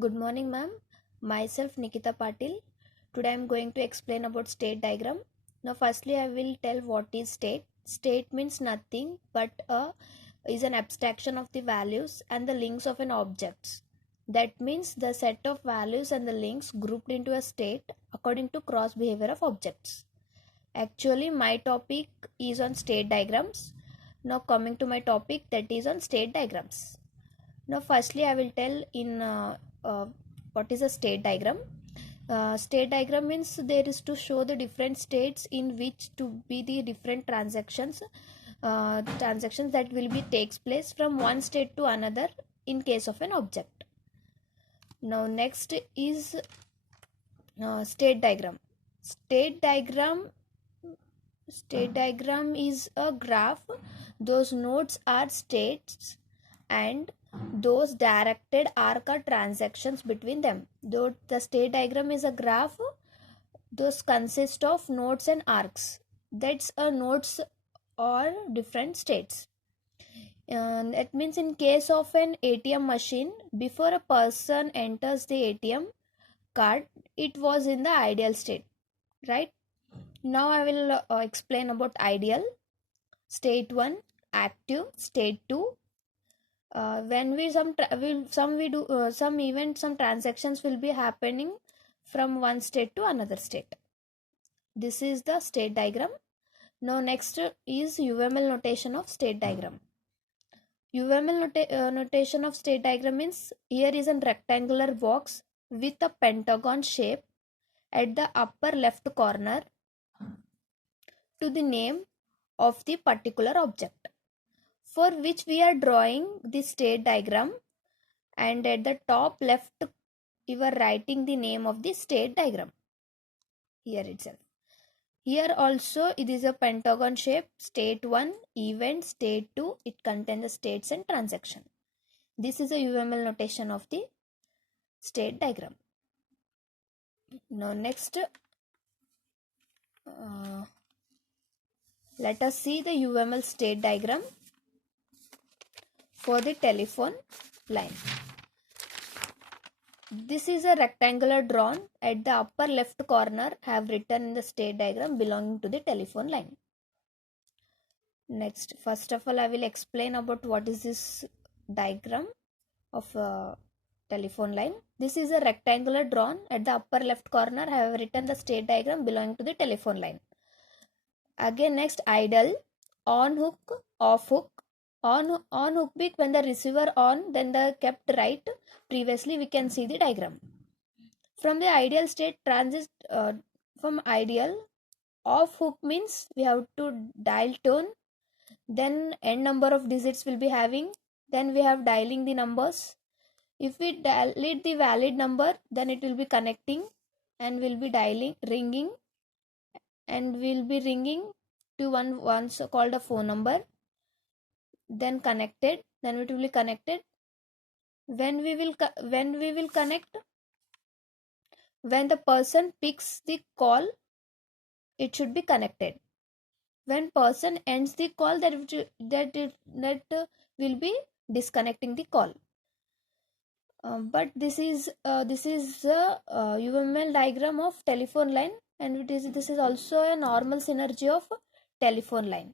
Good morning, ma'am. Myself Nikita Patil. Today I am going to explain about state diagram. Now, firstly, I will tell what is state. State means nothing but is an abstraction of the values and the links of an object. That means the set of values and the links grouped into a state according to cross behavior of objects. Actually, my topic is on state diagrams. Now, coming to my topic, that is on state diagrams. Now, firstly, I will tell in uh, what is a state diagram. State diagram means there is to show the different states in which to be the different transactions that will be takes place from one state to another in case of an object. Now, next is state diagram. State diagram. State diagram is a graph. Those nodes are states and those directed arc are transactions between them. Though the state diagram is a graph, those consist of nodes and arcs. That's a nodes or different states. And that means in case of an ATM machine, before a person enters the ATM card, it was in the ideal state, right? Now I will explain about ideal. State 1 active, state 2 when we some tra- will some we do some event some transactions will be happening from one state to another state. This is the state diagram. Now next is UML notation of state diagram. Notation of state diagram means here is a rectangular box with a pentagon shape at the upper left corner to the name of the particular object for which we are drawing the state diagram, and at the top left you are writing the name of the state diagram here itself. Here also it is a pentagon shape. State 1 event, state 2 it contains the states and transaction. This is a UML notation of the state diagram. Now next let us see the UML state diagram for the telephone line. This is a rectangular drawn at the upper left corner have written in the state diagram belonging to the telephone line. Next, first of all, I will explain about what is this diagram of a telephone line. This is a rectangular drawn at the upper left corner have written the state diagram belonging to the telephone line. Again, next idle, on hook, off hook. On hook beak when the receiver on, then the kept right. Previously, we can see the diagram. From the ideal state transit from ideal, off hook means we have to dial tone, then n number of digits will be having, then we have dialing the numbers. If we delete the valid number, then it will be connecting and will be dialing ringing, and will be ringing to once called a phone number, then connected, then it will be connected. When we will connect, when the person picks the call, it should be connected. When person ends the call, that will be disconnecting the call. But this is the UML diagram of telephone line, and this is also a normal synergy of telephone line.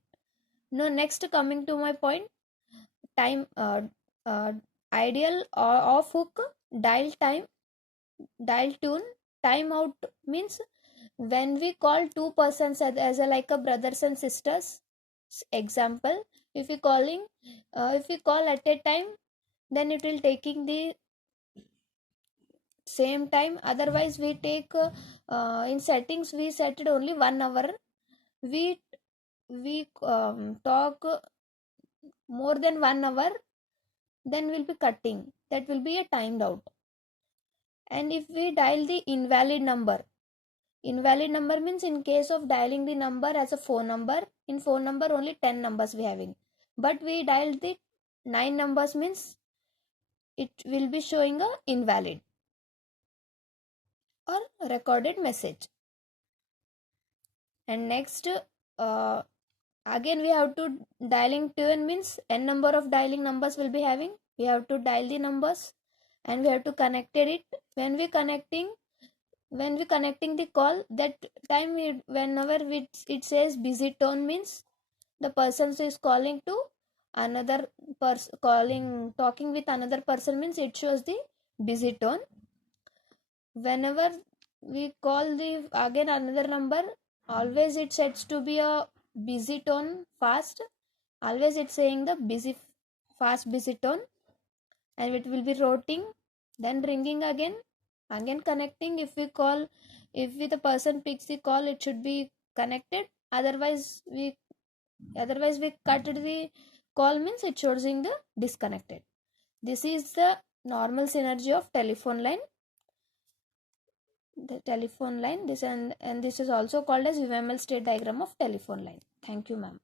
Now next, coming to my point, time ideal or off hook, dial time, dial tune. Time out means when we call two persons as a like a brothers and sisters. Example, if we calling if we call at a time, then it will taking the same time. Otherwise we take in settings we set it only 1 hour. We talk more than 1 hour, then we'll be cutting, that will be a timed out. And if we dial the invalid number means in case of dialing the number as a phone number, in phone number only 10 numbers we having, but we dialed the 9 numbers means it will be showing a invalid or recorded message. And next again we have to dialing tune means n number of dialing numbers will be having, we have to dial the numbers, and we have to connected it. When we connecting the call, that time whenever it says busy tone, means the person who is calling to another person, talking with another person, means it shows the busy tone. Whenever we call the again another number, always it sets to be a busy tone fast. Always it's saying the busy tone, and it will be rotating, then ringing again connecting. If the person picks the call, it should be connected. Otherwise we cut the call, means it shows in the disconnected. This is the normal synergy of telephone line. The telephone line, this and this is also called as UML state diagram of telephone line. Thank you, ma'am.